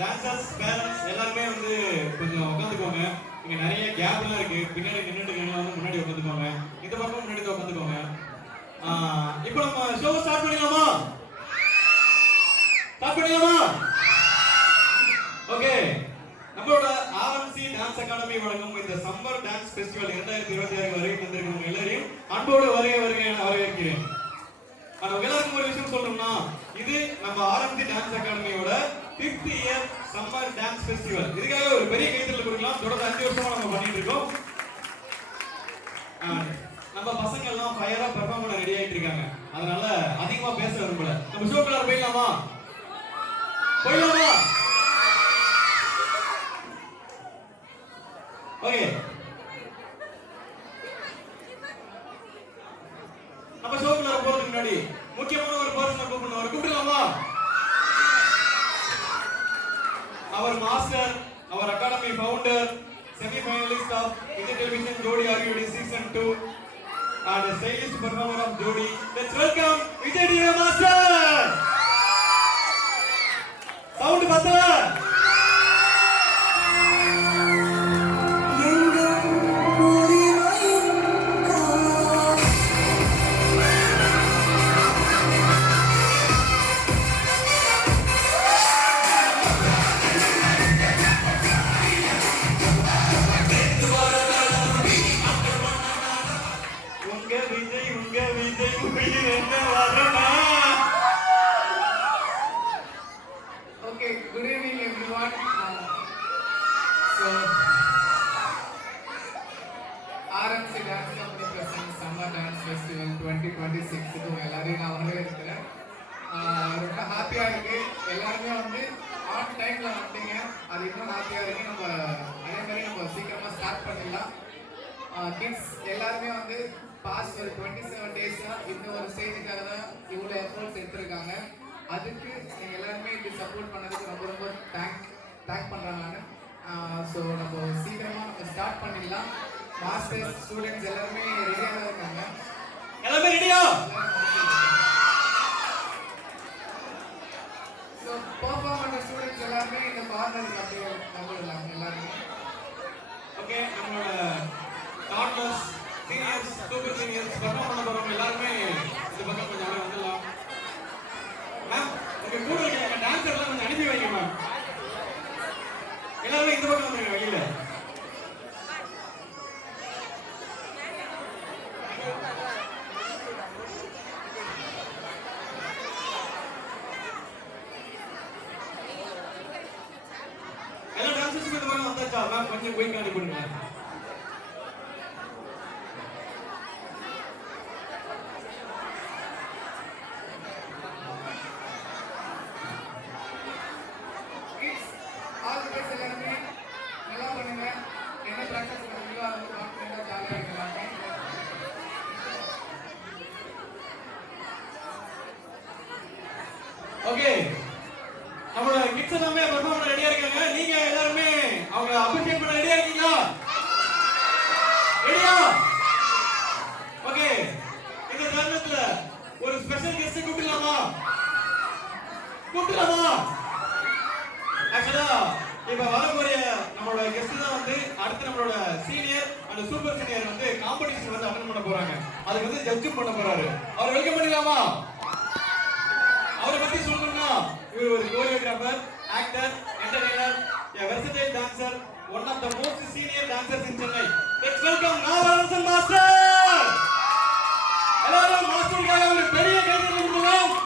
Dancers parents எல்லாருமே வந்து கொஞ்சம் உட்காந்துக்கோங்க. இங்க நிறைய கேப்லாம் இருக்கு. பின்னாடி நின்னுட்டு இருக்கவங்க வந்து முன்னாடி உட்காந்துக்கோங்க. இந்த பக்கம் முன்னாடி உட்காந்துக்கோங்க. இப்போ நம்ம ஷோ ஸ்டார்ட் பண்ணிடலாமா? ஸ்டார்ட் பண்ணிடலாமா? ஓகே. நம்மளோட ஆர்எம்சி டான்ஸ் அகாடமி வழங்கும் இந்த சம்மர் டான்ஸ் ஃபெஸ்டிவல் 2026 வரை வந்திருக்கவங்க எல்லாரையும் அன்போடு வருக என வரவேற்கிறேன். நம்ம எல்லாருக்கும் ஒரு விஷயம் சொல்லணும்னா, இது நம்ம ஆர்எம்சி டான்ஸ் அகாடமியோட 5th year summer dance festival. இதுக்காக ஒரு பெரிய கைத்தட்டல் கொடுக்கலாம். தொடர்ந்து 5 வருஷமா நம்ம பண்ணிட்டு இருக்கோம். நம்ம பசங்க எல்லாம் ஃபயரா பெர்ஃபார்ம் பண்ண ரெடி ஆயிட்டு இருக்காங்க. அதனால அதிகமா பேச விரும்பல. நம்ம ஷோக்குள்ள போயிடலாமா? போயிடலாமா? ஓகே. நம்ம ஷோக்குள்ள போறதுக்கு முன்னாடி முக்கியமான ஒரு பர்சனை கூப்பிடலாமா? Our master, our academy founder, semi-finalist of Indian Television Jodi RUD Season 2 and a stylist performer of Jodi. Let's welcome Vijay Deva Master! Sound Patala! Okay, good evening everyone. So, RMC Dance Company presents Summer Dance Festival 2026 க்கு எல்லாரையும் நான் வரவேற்கிறேன். ரொம்ப ஹாப்பியா இருக்கு. எல்லாருமே வந்து on டைம்ல வந்தீங்க. அது இன்னும் ஹாப்பியா இருக்கு. நம்ம அதே மாதிரி நம்ம சீக்கிரமா ஸ்டார்ட் பண்ணிடலாம். கிட்ஸ் எல்லாருமே வந்து பாஸ்ட் ஒரு 27 டேஸா இந்த ஒரு ஸ்டேஜுக்காக தான் இவ்வளோ எஃபோர்ட்ஸ் எடுத்திருக்காங்க. அதுக்கு நீங்கள் எல்லாருமே இப்படி சப்போர்ட் பண்ணதுக்கு ரொம்ப ரொம்ப தேங்க் பண்ணுறேன் நான். ஸோ நம்ம சீக்கிரமாக நம்ம ஸ்டார்ட் பண்ணிடலாம். மாஸ்டர்ஸ் ஸ்டூடெண்ட்ஸ் எல்லாருமே ரெடியாக தான் இருக்காங்க. எல்லாமே ரெடியா? ஸோ பெர்ஃபார்ம் பண்ணுற ஸ்டூடெண்ட்ஸ் எல்லாருமே இந்த கார்னருக்கு அப்படியே நம்பலாம் எல்லாருமே. ஓகே, நம்மளோட daughters seniors super seniors perform பண்ண போறவங்க எல்லாருமே இந்த பக்கம் கொஞ்சம் அப்படியே வந்துடலாம். மேம், உங்க கூட இருக்க டான்சர் எல்லாம் கொஞ்சம் அனுப்பி வைங்க மேம். எல்லாருமே இந்த பக்கம் வந்துருங்க வெளியில. எல்லா டான்சர்ஸும் இந்த பக்கம் வந்தாச்சா மேம்? கொஞ்சம் போய் காட்டி போடுங்க. ஓகே, நம்மளோட கிட்ஸ் எல்லாமே பெர்ஃபார்ம் பண்ண ரெடியா இருக்காங்க. நீங்க எல்லாரும் அவங்க அப்ரிஷியேட் பண்ண ரெடியா இருக்கீங்களா? ரெடியா? ஓகே, இந்த தருணத்துல ஒரு ஸ்பெஷல் கெஸ்ட் கூப்பிடலாமா? ஆக்சுவலா இப்ப வரக்கூடிய நம்மளோட கெஸ்ட் தான் வந்து அடுத்து நம்மளோட சீனியர் அண்ட் சூப்பர் சீனியர் வந்து காம்படிஷன் வந்து அட்டெண்ட் பண்ண போறாங்க. அதுக்கு வந்து ஜட்ஜ் பண்ண போறாரு. அவர் வெல்கம் பண்ணிடலாமா? அவரை பத்தி சொல்லணும்னா, இவர் ஒரு choreographer, actor, entertainer, a versatile dancer, one of the most senior dancers in Chennai. Let's welcome Navaransan Master. எல்லாரும் மாஸ்டருக்காக ஒரு பெரிய கைதட்டல் கொடுக்கலாம்.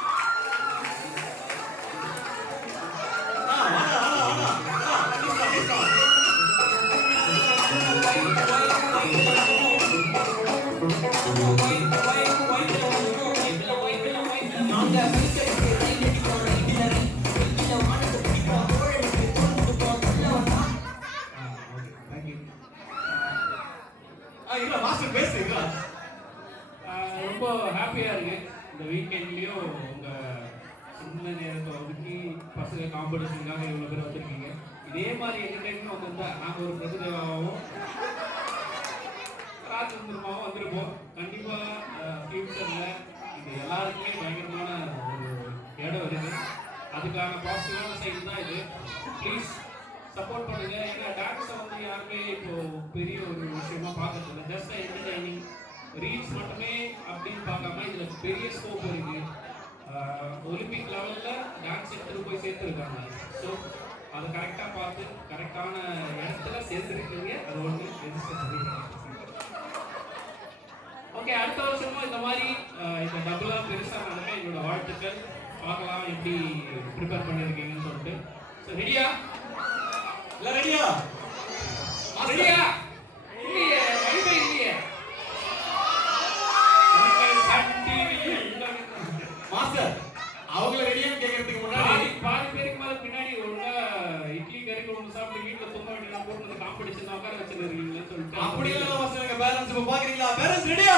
ரொம்ப ஹாப்பியா இருக்கு. இந்த வீக்கெண்ட்லயும் உங்க சின்ன நேரத்தை ஒதுக்கி பசங்க காம்படிஷனுக்காக இவ்வளவு பேர் வந்திருக்கீங்க. இதே மாதிரி என்டர்டைன்மெண்ட் வந்திருந்தா நாங்க ஒரு பிரதிநிதியாகவும் ராஜேந்திரமாவும் வந்திருப்போம். கண்டிப்பா ஃபியூச்சர்ல இது எல்லாருக்குமே பயங்கரமான ஒரு இடம் இருக்கு. அதுக்கான பாசிட்டிவான சைடு தான் இது. ப்ளீஸ் சப்போர்ட் பண்ணுங்க. ஏன்னா டான்ஸை வந்து யாருமே இப்போ பெரிய ஒரு விஷயமா பார்க்கறது இல்லை. ஜஸ்ட் என்டர்டைனிங் ரீச் மட்டுமே அப்படின்னு பார்க்காம இதில் பெரிய ஸ்கோப் இருக்கு. ஒலிம்பிக் லெவலில் டான்ஸ் எடுத்துகிட்டு போய் சேர்த்துருக்காங்க. ஸோ அதை கரெக்டாக பார்த்து கரெக்டான இடத்துல சேர்த்துருக்கீங்க. அது ஒன்று ரெஜிஸ்டர் பண்ணிருக்காங்க. ஓகே, அடுத்த வருஷமும் இந்த மாதிரி இந்த டபுளாக பெருசாக நடக்க எங்களோட வாழ்த்துக்கள். பார்க்கலாம் எப்படி ப்ரிப்பேர் பண்ணியிருக்கீங்கன்னு சொல்லிட்டு. ஸோ ரெடியா? எல்லாம் ரெடியா? ரெடியா? இல்லையே, வைஃபை இல்லையே. மாஸ்டர் அவங்கள ரெடியான்னு கேட்கறதுக்கு முன்னாடி பாதி பேருக்கு மேல பின்னாடி ஒழுங்கா இட்லி கறி ஒன்று சாப்பிட்டு வீட்டுல தூங்க வேண்டிய போட்டு காம்படிஷன் உட்கார வச்சிருக்கீங்கன்னு சொல்லிட்டு அப்படி இல்ல மாஸ்டர். எங்க பேரண்ட்ஸ் இப்ப பாக்குறீங்களா? பேரண்ட்ஸ் ரெடியா?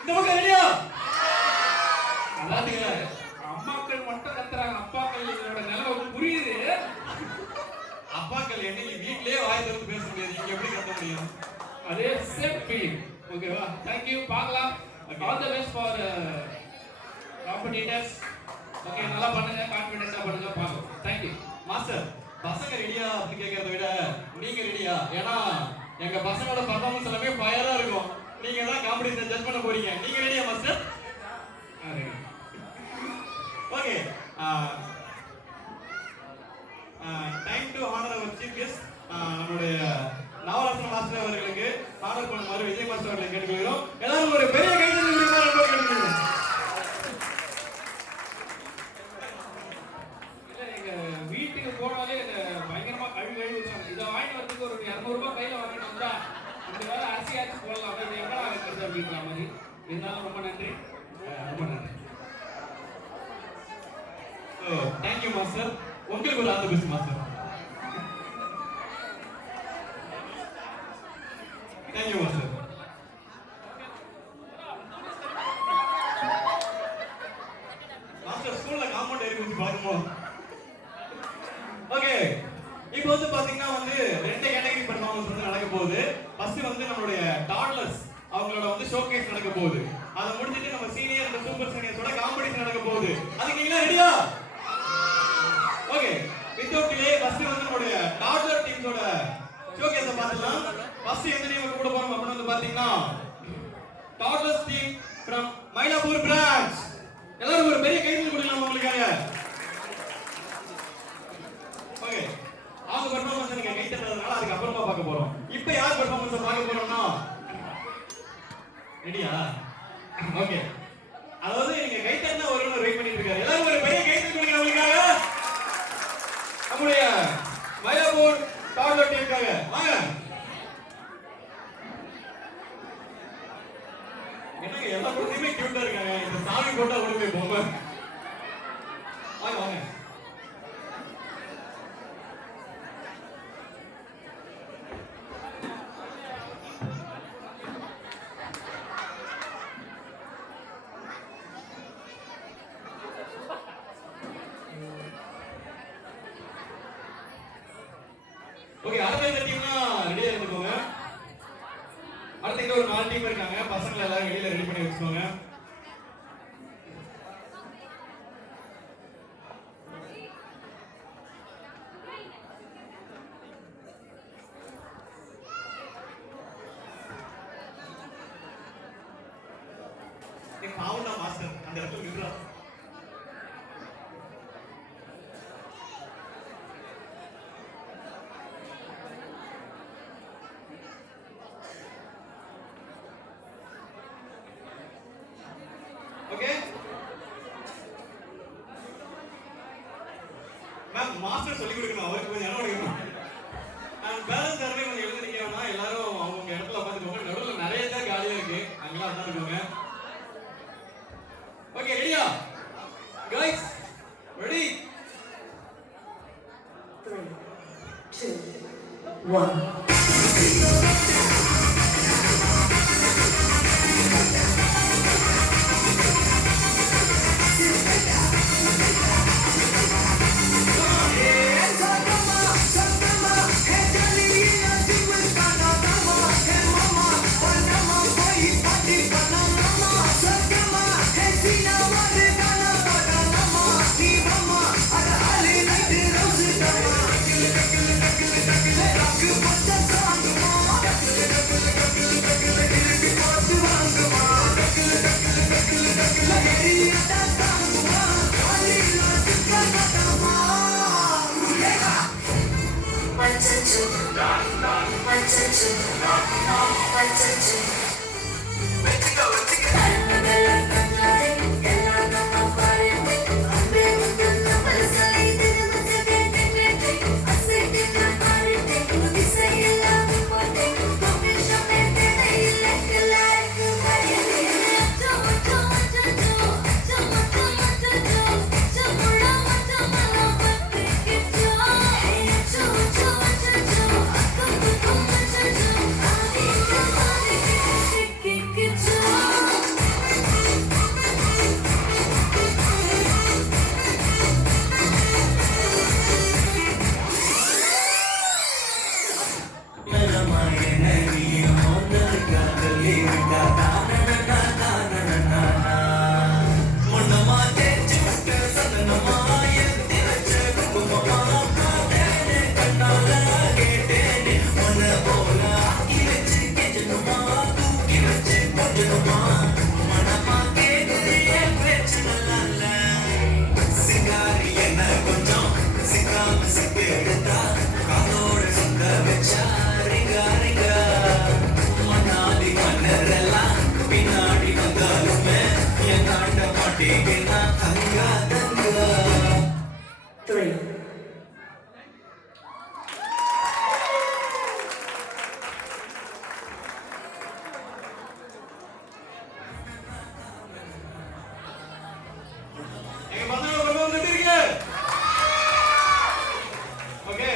இந்த பக்கம் ரெடியா? அதாவதுங்க அம்மாக்கள் மட்டும் கத்துறாங்க, அப்பாக்கள் இதோட நிலைமை புரியுது. அப்பாக்கள் என்னைக்கு வீட்லயே வாய் திறந்து பேச முடியாது, நீங்க எப்படி கத்த முடியும்? அதே சேம் ஃபீலிங். ஓகேவா? தேங்க்யூ. பார்க்கலாம். All the best for competitors. Okay, நல்லா பண்ணுங்க, கான்ஃபிடென்ட்டா பண்ணுங்க, பார்க்கலாம். தேங்க்யூ. மாஸ்டர் பசங்க ரெடியா அப்படி கேட்கறத விட நீங்க ரெடியா? ஏன்னா எங்க பசங்களோட பர்ஃபார்மன்ஸ் எல்லாமே ஃபயரா இருக்கும். நீங்க தான் காம்படிஷன் ஜட்ஜ் பண்ண போறீங்க. நீங்க ரெடியா master? Okay, time to honour our chief guest நம்மளுடைய நவரத்ன மாஸ்டர் அவர்களுக்கு ஹானர் பண்ணுமாறு விஜய் மாஸ்டர் அவர்களை கேட்டுக்கொள்கிறோம். எல்லாரும் ஒரு பெரிய கைதட்டல் கேட்டுக்கொள்கிறோம். வீட்டுக்கு போனாலே பயங்கரமா கழுவி இதை வாங்கிட்டு வரதுக்கு ஒரு 200 ரூபாய் கையில வாங்கிட்டு வந்தா இந்த வேலை அரிசி போடலாம். இது எவ்வளோ இருக்கிறது அப்படின்ற மாதிரி. இருந்தாலும் ரொம்ப நன்றி, ரொம்ப நன்றி. Thank you master. உங்களுக்கு ஒரு all the best master. Thank you master. Master ஸ்கூல்ல காம்பவுண்ட் ஏறி வந்து பாக்குமா? ஓகே, இப்போ வந்து பாத்தீங்கன்னா வந்து 2 கேட்டகரி பெர்ஃபார்மன்ஸ் வந்து நடக்க போகுது. ஃபர்ஸ்ட் வந்து நம்மளுடைய டாட்லர்ஸ் அவங்களோட வந்து ஷோகேஸ் நடக்க போகுது. அதை முடிச்சிட்டு நம்ம சீனியர் அண்ட் சூப்பர் சீனியர்ஸோட காம்படிஷன் நடக்க போகுது. அதுக்கு நீங்களா ரெடியா? ஓகே, வித்அவுட் டிலே ஃபர்ஸ்ட் வந்து நம்மளுடைய டாட்லர் டீம்ஸோட ஷோகேஸை பார்த்துடலாம். ஃபர்ஸ்ட் எந்த டீம் கூட போறோம் அப்படின்னு வந்து பாத்தீங்கன்னா toddlers team from Mylapore branch. எல்லாரும் ஒரு பெரிய கைதட்டல் கொடுக்கலாம் உங்களுக்காக. ஓகே, அவங்க பெர்ஃபார்மன்ஸ் நீங்க கை தட்டறதுனால அதுக்கு அப்புறமா பார்க்க போறோம். இப்போ யார் பெர்ஃபார்மன்ஸ் பார்க்க போறோம்னா ரெடியா? ஓகே, அதாவது நீங்க கை தட்டினா ஒருவர் வெயிட் பண்ணிட்டு இருக்காரு. எல்லாரும் ஒரு பெரிய கைதட்டல் கொடுங்க உங்களுக்காக. நம்முடைய மயிலாப்பூர் டாட்லர் டீமுக்காக வாங்க. என்னங்க எல்லா குழந்தையுமே கியூட்டா இருக்காங்க. இந்த சாமி போட்டா ஓடி போய் போங்க. வாங்க வாங்க. ஓகே, அடுத்த இந்த டீம்னா ரெடியா இருந்துக்கோங்க. அடுத்து இங்க ஒரு 4 டீம் இருக்காங்க. பசங்களை எல்லாம் வெளியில ரெடி பண்ணி வச்சுக்கோங்க. நீ பாவுண்டா மாஸ்டர் அந்த இடத்துல நின்றா. ஓகே மேம், மாஸ்டர் சொல்லி கொடுக்கணும். அவருக்கு கொஞ்சம் இடம் கொடுக்கணும். நான் பேலன்ஸ் யாருமே கொஞ்சம் எழுதுறீங்கன்னா எல்லாரும் அவங்க இடத்துல உட்காந்துக்கோங்க. நடுவில் நிறைய தான் காலியா இருக்கு, அங்கெல்லாம் உட்காந்துக்கோங்க. ஓகே, ரெடியா கைஸ்? ரெடி? 3, 2, 1. Three. எங்க பசங்க ரொம்ப எப்படி இருக்கீங்க? ஓகே.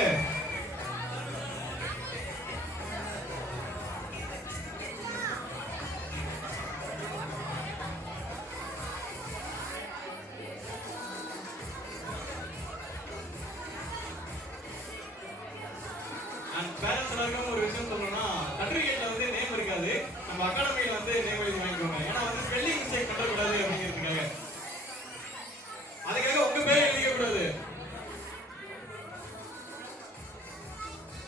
அண்ட் பேரண்ட்ஸ் எல்லாருக்கும் ஒரு விஷயம் சொல்லணும்னா சர்டிஃபிகேட்ல வந்து நேம் இருக்காது. நம்ம அகாடமியில வந்து நேம் எழுதி வாங்கிக்கோங்க. ஏன்னா வந்து ஸ்பெல்லிங் மிஸ்டேக் பண்ணக்கூடாது அப்படிங்கிறதுக்காக. அதுக்காக உங்க பேர் எழுதிக்க கூடாது.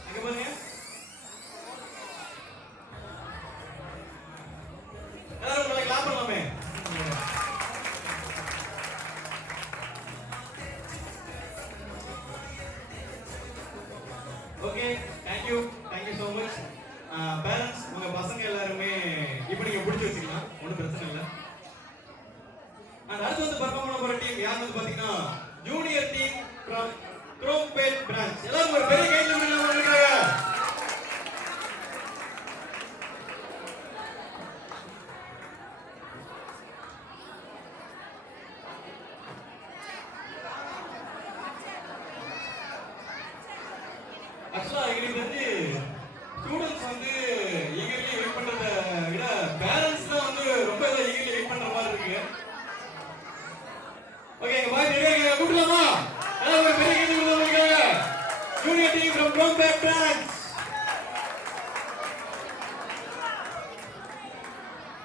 அங்க பாருங்க. எல்லாரும் உங்களை கிளாப் பண்ணலாமே. Okay, thank you so much. Parents உங்க பசங்க எல்லாருமே இப்போ நீங்க பிடிச்சி வச்சுக்கலாம், ஒன்றும் பிரச்சனை இல்லை. அண்ட் அடுத்து வந்து பெர்ஃபார்ம் பண்ண போற டீம் யார் வந்து பாத்தீங்கன்னா junior team from Chromepet branch. எல்லாரும் ஒரு பெரிய கையில விடுங்க. ஆக்சுவலா எங்களுக்கு வந்து ஸ்டூடெண்ட்ஸ் வந்து ஈகர்லி வெயிட் பண்றத விட பேரண்ட்ஸ் தான் வந்து ரொம்ப ஈகர்லி வெயிட் பண்ற மாதிரி இருக்கு. ஓகே, எங்க பாய் ரெடியா இருக்காங்க, கூப்பிடலாமா? எல்லாம் ஒரு பெரிய கைது கொடுத்துருக்காங்க. Junior team from Chromepet branch.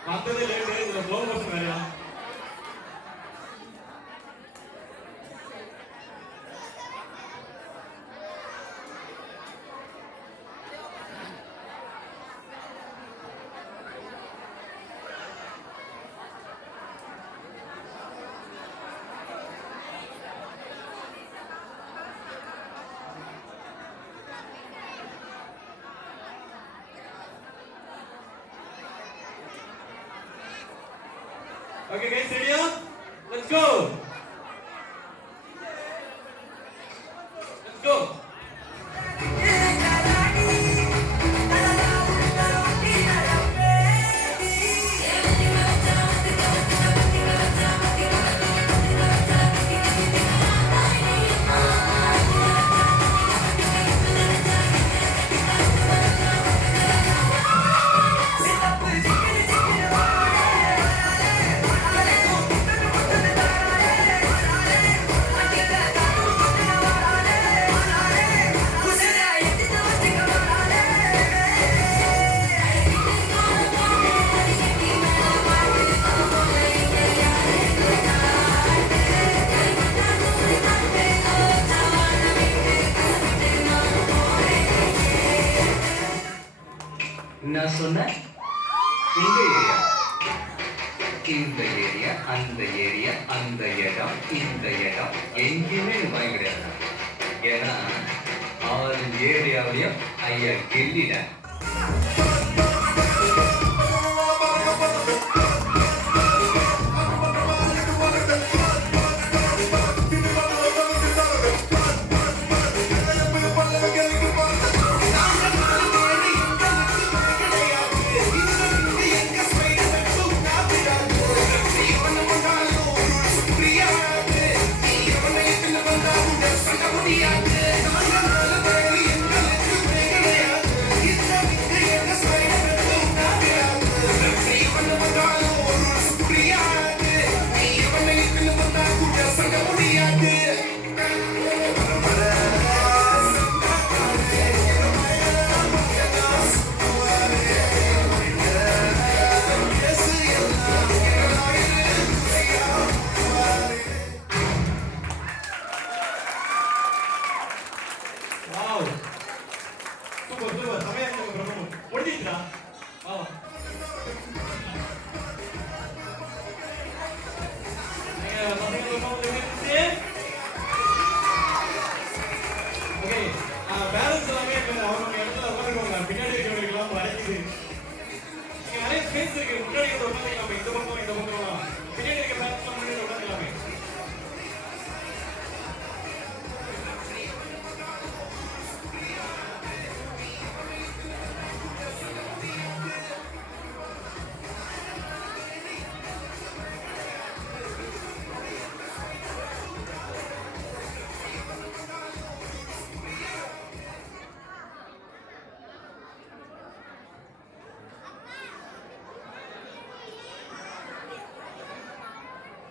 வந்தது லேட், இதுல ஸ்லோ மோஷன் வேறயா? Okay guys, ready up? Let's go! Let's go! இந்த ஏரியா அந்த ஏரியா அந்த இடம் இந்த இடம் எங்கேயுமே இது பயம் கிடையாது. ஏன்னா 6 ஏரியாவிலையும் ஐயா கெல்லிட. வாவ் சூப்பர் சூப்பர் சமயா இருக்கு பிரபு முடிஞ்சிட்டா வாவ் நீங்க பசங்க ரொம்ப இருந்துச்சு ஓகே பேலன்ஸ் எல்லாமே அவங்க இடத்துல உட்காந்துக்கோங்க பின்னாடி இருக்கிறவங்களுக்குலாம் வரைக்குது நீங்க நிறைய ஸ்பேஸ் இருக்கு முன்னாடி உட்காந்துக்கலாமே இந்த பக்கம் பின்னாடி இருக்க பேலன்ஸ் முன்னாடி உட்காந்துக்கலாமே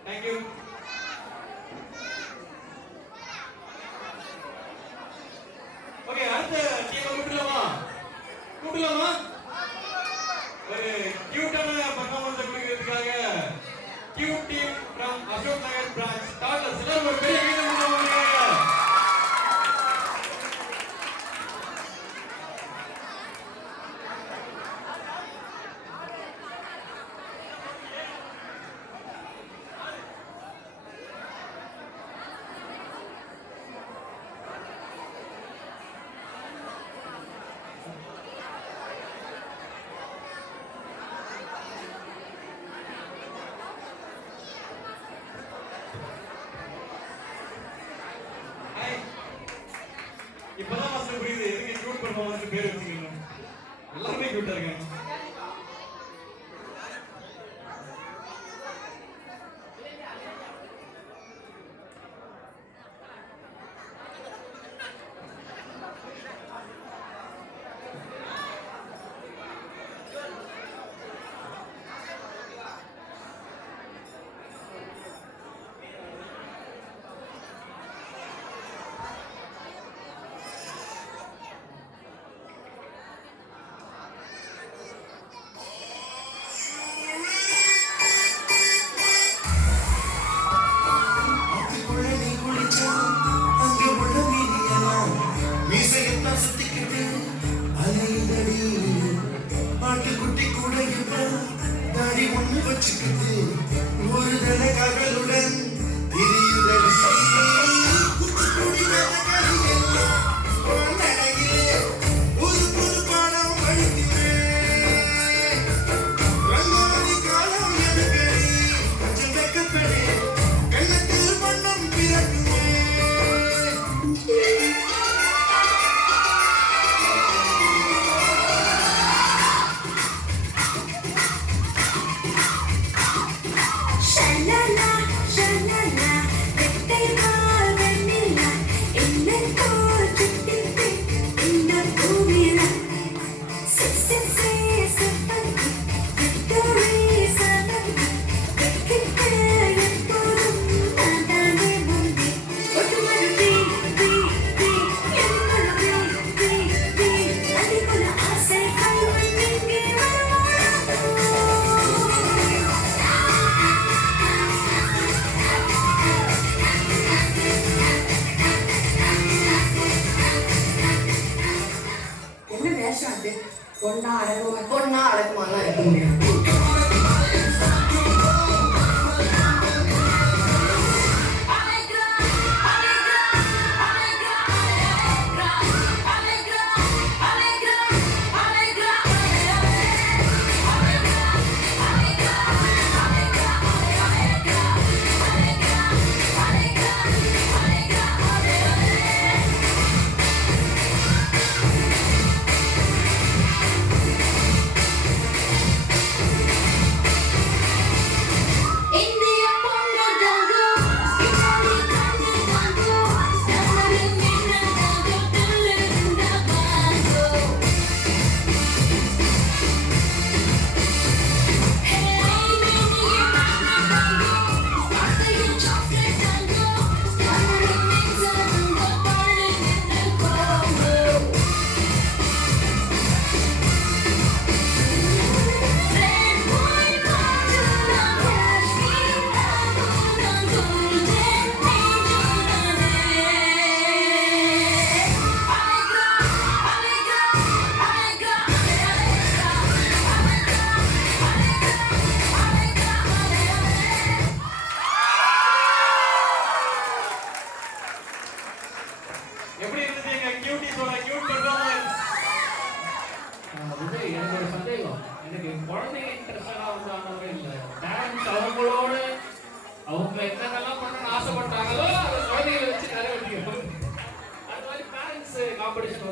Thank you. Okay, அடுத்த டீம் கூட்டலாமா? ஒரு கியூட்டான பெர்ஃபார்மன்ஸ் கொடுக்கிறதுக்காக cute team from Ashok Nagar branch ஸ்டார்ட்ல சிலர் ஒரு பெரிய கை தட்டுங்க. இப்பதான் மாஸ்டர் புரியுது எதுக்கு கியூட் பெர்ஃபார்மன்ஸ் பேர் வச்சிருக்கீங்க. எல்லாரும் கியூட்டா இருக்காங்க. ஒரு தலை ககளுடன் திரியுதடி ஒரு புது பாடம் படிக்கிறேன் ரங்கோலி காலம் எனக்கு கொஞ்சம் வெக்கப்படி கண்ணத்தில் மண்ணம் பிறக்குமே பொண்ணா அடக்குமாலாம் இருக்க முடியாது.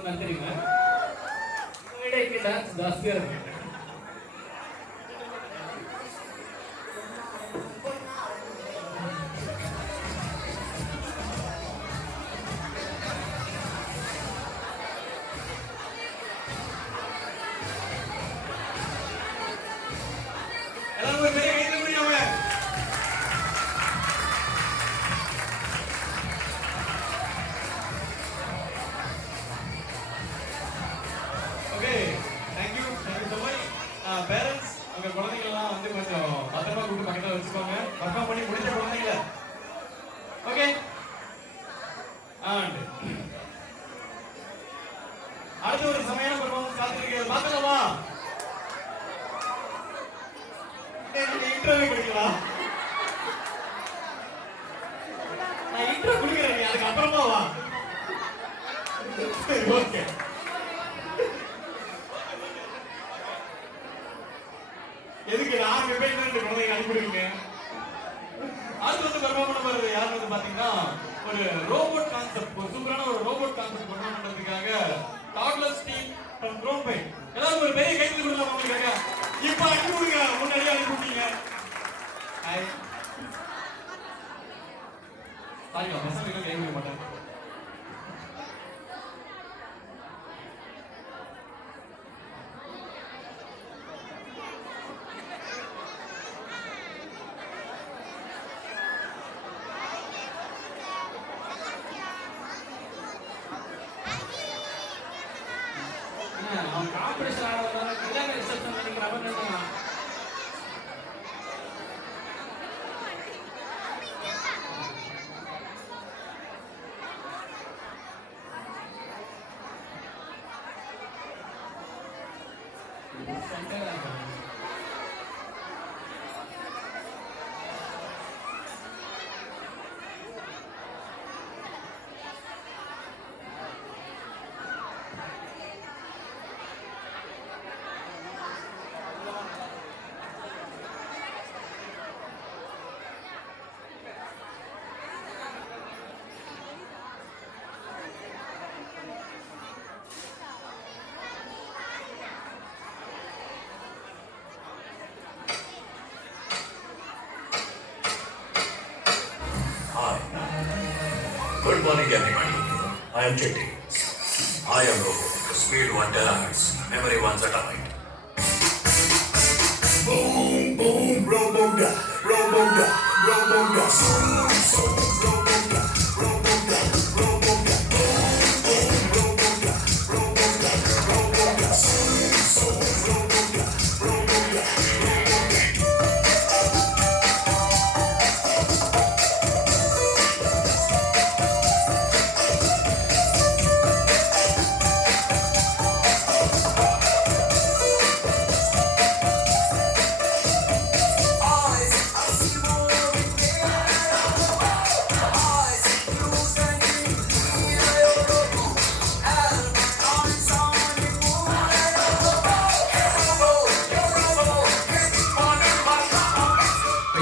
நான் தெரியுமா இதை விட இங்கே டான்ஸ் ஜாஸ்தியாக இருக்கு. எல்லாரும் ஒரு பெரிய கைது முடியாம. Okay, thank you so much. Parents உங்க குழந்தைங்களெல்லாம் வந்து கொஞ்சம் பத்திரமா கூப்பிட்டு பக்கத்தில் வச்சுக்கோங்க. பர்ஃபார்ம் பண்ணி முடிச்ச குழந்தைங்கள. ஓகே, அண்ட் அடுத்த ஒரு செமையான பர்ஃபார்மன்ஸ் காத்திருக்கிறது. பார்க்கலாமா? இன்டர்வியூ கொடுக்கலாம். நான் இன்டர்வியூ கொடுக்குறேன், நீ அதுக்கு அப்புறமா வா. ஓகே, எதுக்கு நான் போயிட்டு குழந்தைங்க அனுப்பிடுவீங்க? அடுத்து வந்து பெர்ஃபார்ம் பண்ண போறது யார் வந்து பாத்தீங்கன்னா ஒரு ரோபோட் கான்செப்ட், ஒரு சூப்பரான ஒரு ரோபோட் கான்செப்ட் பெர்ஃபார்ம் பண்றதுக்காக டாக்லஸ் டீம் ஃப்ரம் ட்ரோன்பை. எல்லாரும் ஒரு பெரிய கைது கொடுக்கலாம் உங்களுக்காக. இப்ப அனுப்பி விடுங்க, முன்னாடியே அனுப்பி விட்டீங்க. ஹாய், சாரி பசங்க கை விட மாட்டேன். அவன் காம்படிஷன் ஆடுறதுனால கல்யாண ரிசப்ஷன் நினைக்கிற மாதிரி நினைக்கலாம். Good morning, everybody. I am Chetty. I am Robo, the speed 1 terabytes, memory 1 zettabyte. Boom, boom, Robo-da, Robo-da, Robo-da, zoom, zoom, Robo-da, Robo-da, Robo-da, boom, boom, Robo-da, Robo-da, Robo-da, zoom, zoom, Robo-da, Robo-da, Robo-da.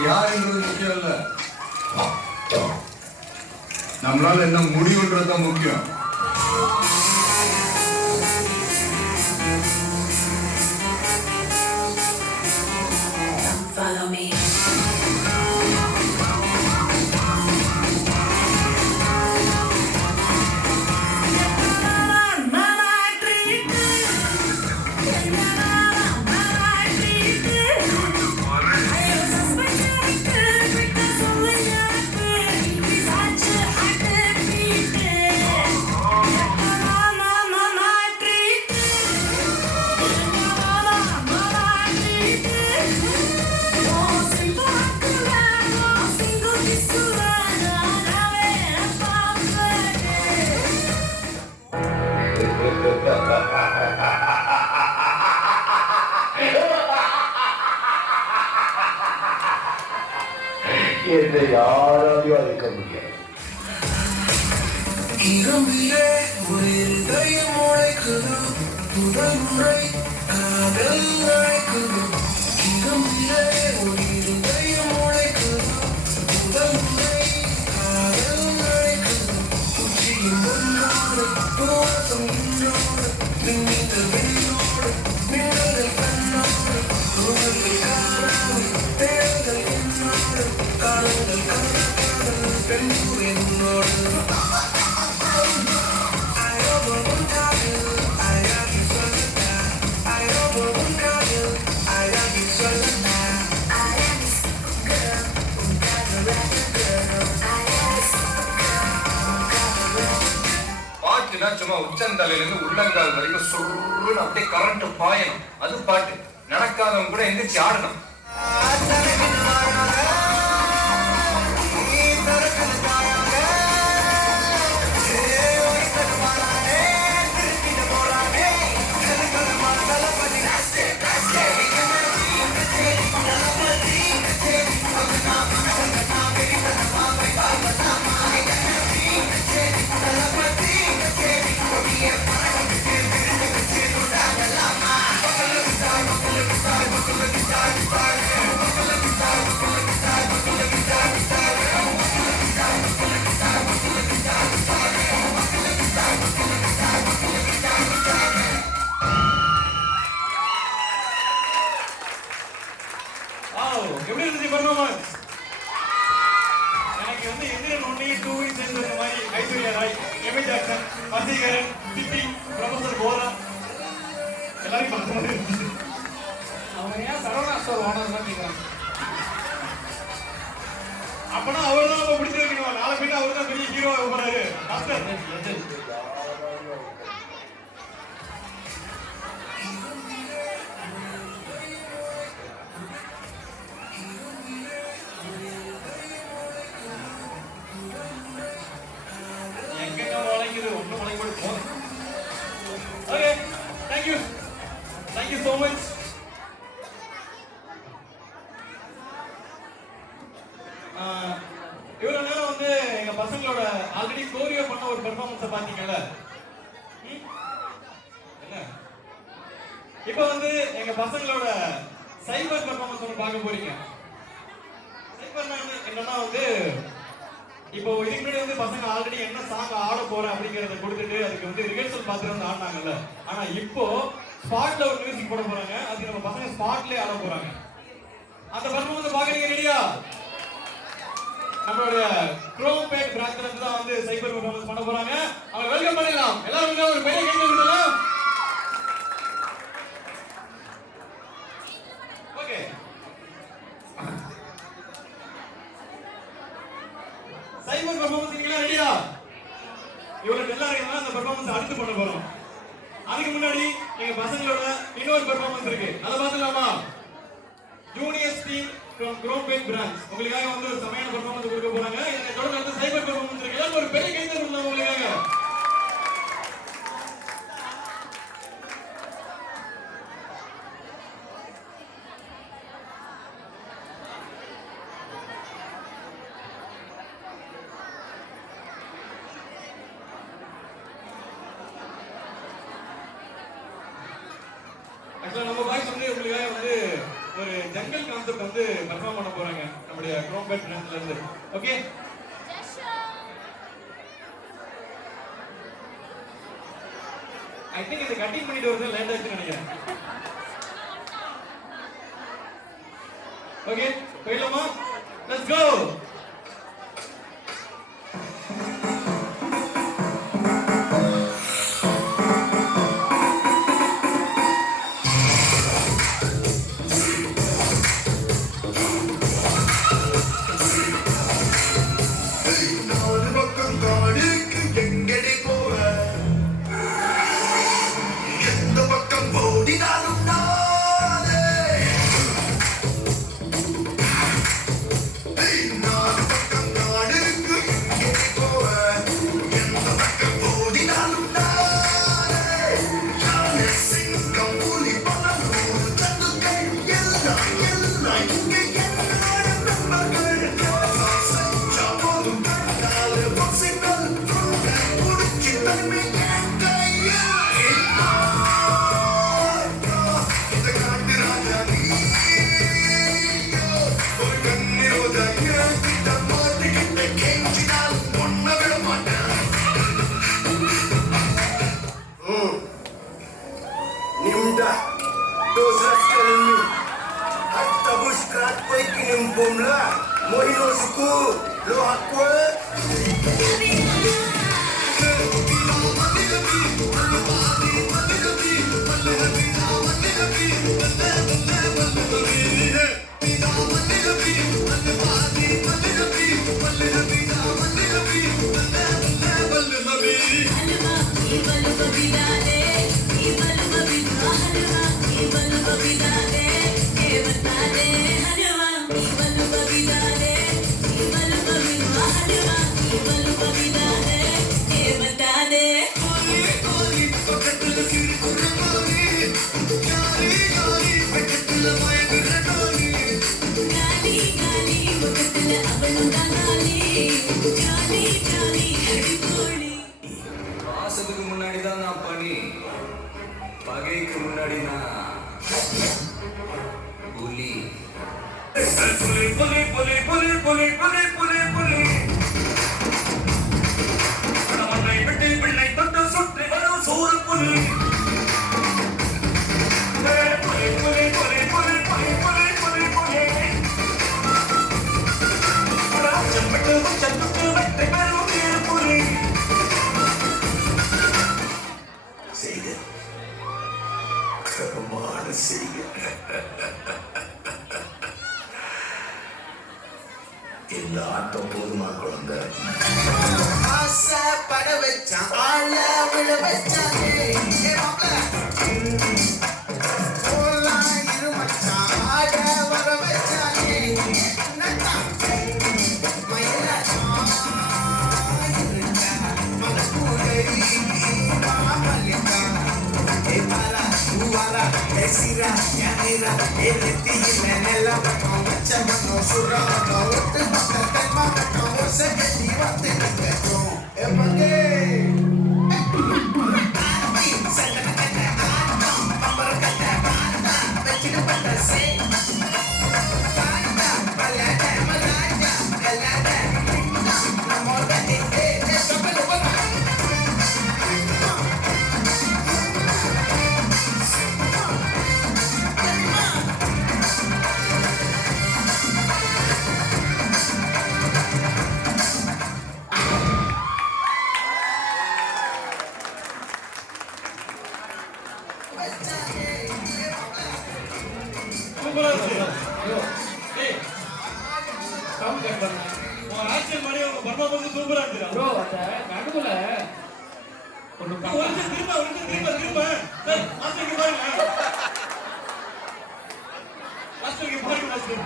யாருன்றது முக்கியம் இல்ல, நம்மளால என்ன முடிவுன்றதுதான் முக்கியம். Follow me. என்னை யாராலையும் அழைக்க முடியாது. இரவிலே ஒரு இதயம் உழைக்குது, முதல் முறை காதல் அழைக்குது. இரவிலே ஒரு இதயம் உழைக்குது, முதல் முறை காதல் அழைக்குது. உச்சியின் ஒன்றாக தோற்றம் கண்டுவேன் உன்னோடு பாட்டுனா சும்மா உச்சந்தலையில இருந்து உள்ளங்கால் வரைக்கும் சொல்லுன்னு அப்படியே கரண்ட் பாயணும். அது பாட்டு. நடக்காதவங்க கூட எந்திரிச்சு ஆடணும். எப்படி இருந்துச்சு பெர்ஃபார்மன்ஸ்? எனக்கு வந்து எந்திரன் 1 2 சேர்ந்து வந்த மாதிரி Aishwarya Rai, Amy Jackson, Vaseegaran, Chitti, professor Bohra எல்லாரும் பார்த்த மாதிரி இருந்துச்சு. அவங்க ஏன் சரவணா ஸ்டோர் ஓனர் தான் கேட்குறாங்க. அப்பனா அவர் தான் நம்ம பிடிச்சி வைக்கணும். நாளை பின்ன அவர் தான் பெரிய ஹீரோவா போறாரு. மாஸ்டர் எங்க வளைக்குது ஒன்றும் வளைக்கூட போதும். Okay, thank you so much. இவ்வளவு நேரம் வந்து எங்க பசங்களோட ஆல்ரெடி கோரியோ பண்ண ஒரு பெர்ஃபார்மன்ஸை பாத்தீங்கல்ல? என்ன இப்போ வந்து எங்க பசங்களோட சைபர் பெர்ஃபார்மன்ஸ் ஒன்று பார்க்க போறீங்க. சைபர்னா என்னன்னா வந்து இப்போ இதுக்கு முன்னாடி வந்து பசங்க ஆல்ரெடி என்ன சாங் ஆட போறேன் அப்படிங்கறத கொடுத்துட்டு அதுக்கு வந்து ரிஹர்சல் பார்த்துட்டு வந்து ஆடினாங்கல்ல. ஆனா இப்போ ஸ்பாட்ல ஒரு மியூசிக் போட போறாங்க. அதுக்கு நம்ம பசங்க ஸ்பாட்லயே ஆட போறாங்க. அந்த பெர்ஃபார்மன்ஸ் பாக்குறீங்க? ரெடியா? நம்மளுடைய குரோம்பேட் பிரான்ச்ல இருந்து தான் வந்து சைபர் பெர்ஃபார்மன்ஸ் பண்ண போறாங்க. அவங்க வெல்கம் பண்ணிடலாம். எல்லாரும் ஒரு பெரிய கை கொடுக்கலாம். ஓகே, சைபர் பெர்ஃபார்மன்ஸ் நீங்க ரெடியா? இவங்களுக்கு எல்லாரும் அந்த பெர்ஃபார்மன்ஸ் அடுத்து பண்ண போறோம். அதுக்கு முன்னாடி எங்க பசங்களோட இன்னொரு பெர்ஃபார்மன்ஸ் இருக்கு. அத பாத்துலாமா? Juniors team from Chromebase branch உங்களுக்காக வந்து ஒரு சமையான பெர்ஃபார்மன்ஸ் கொடுக்க போறாங்க. இதை தொடர்ந்து அடுத்த சைபர் பெர்ஃபார்மன்ஸ் இருக்கு. எல்லாரும் ஒரு பெரிய கை தட்டணும் உங்களுக்காக. ஆக்சுவலா நம்ம பாய்ஸ் வந்து உங்களுக்காக வந்து ஒரு ஜங்கல் கான்செப்ட் வந்து பெர்ஃபார்ம் பண்ண போறாங்க நம்மளுடைய குரோம்பேட் பிரான்ச்ல இருந்து. ஓகே, ஐ திங்க் இது கட்டிங் பண்ணிட்டு வரது லேட் ஆச்சுன்னு நினைக்கிறேன். ஓகே, போயிடலாமா? Let's go. Those rascals knew. At the bushcraft waking in Bumla. Mohinosku, lo aku. பாசத்துக்கு முன்னாடி தான் நான் பணி, பகைக்கு முன்னாடி நான் புலி. புலி புலி புலி புலி புலி புலி புலி புலி கணவனை விட்டு பிள்ளை தொட்டு சுற்றி வரும் சூறு புலி. புலி புலி புலி புலி புலி புலி புலி புலி ராஜம் விட்டு உச்சம் தொட்டு வெற்றி பெறும் வீர புலி. செய்க கரமான செய்க. இந்த ஆட்டம் போதுமா குழந்தை? ஆசை பட வச்சான், ஆள விழ வச்சானே. ஏ மாப்ள. போலாம் இரு மச்சான், ஆட வர வச்சானே. என்னடா? மயிலாட்டம் இருக்கா, மனக்கூடை மாமல்லிக்கா. ஏ பாலா, பூவாலா, ஏ சீரா, ஏ நீரா, ஏ நெத்தியில நிலவட்டம், வச்ச மண்ணம் சுரவட்டம், ஒட்டு மொத்த தென்மாவட்டம், ஒசை கட்டி வந்து நிற்கட்டும். ஏ பங்கே. ஆத்தி, சந்தன கட்ட, ஆட்டம், பம்பர கட்ட, பாட்டா, வச்சிடு பட்ட சே. பாட்டா, பல்லாட்ட, மல்லாட்ட, கல்லாட்ட, டிண்டா, நம்மோட டிண்டே, ஏ சப்பல் உபமா. சூப்பரா இருக்கு. ஏய், சவுண்ட் கட் பண்ணு. உன் ஆக்ஷன் மாதிரி உங்க பர்ஃபார்மன்ஸ் சூப்பரா இருக்குடா. ப்ரோ அந்த நடுவுல ஒன்று ஒரு நிமிஷம் திரும்ப. சார், மாஸ்டர் இங்க பாருங்க. மாஸ்டர் இங்க பாருங்க மாஸ்டர்.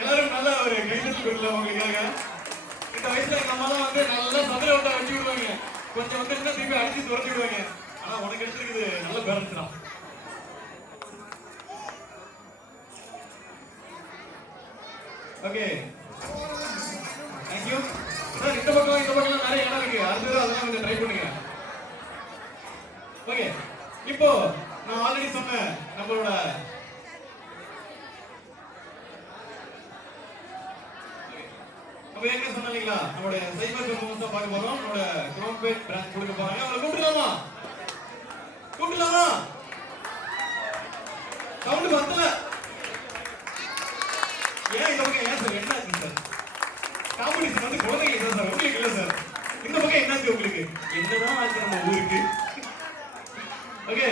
எல்லாரும் நல்ல ஒரு கைதட்டி கொடுக்கலாம் உங்களுக்காக. இந்த வயசுல எங்க அம்மாலாம் வந்து நல்லா சதுர விட்டா வச்சு விடுவாங்க. கொஞ்சம் வந்து திருப்பி அடிச்சு துரத்தி விடுவாங்க. ஆனா உனக்கு எடுத்துருக்குது நல்ல பேரண்ட்ஸ் தான். Okay, thank you sir. இந்த பக்கம் நிறைய இடம் இருக்கு. அடுத்தது அதெல்லாம் கொஞ்சம் ட்ரை பண்ணுங்க. ஓகே, இப்போ நான் ஆல்ரெடி சொன்னேன் நம்மளோட நம்ம ஏற்கனவே சொன்னோம் இல்லைங்களா, நம்மளோட சைபர் பெர்ஃபார்மன்ஸ் தான் பார்க்க போறோம். நம்மளோட குரோம்பேட் பிரான்ச் கொடுக்க போறாங்க. அவங்களை கூப்பிடலாமா? சவுண்ட் பத்தல. ஏன் இந்த பக்கம் ஏன் சார் என்ன ஆச்சு சார்? காம்படிஷன் வந்து குழந்தைங்க தான் சார், உங்களுக்கு இல்லை சார். இந்த பக்கம் என்னாச்சு உங்களுக்கு? என்னதான் ஆச்சு நம்ம ஊருக்கு? ஓகே,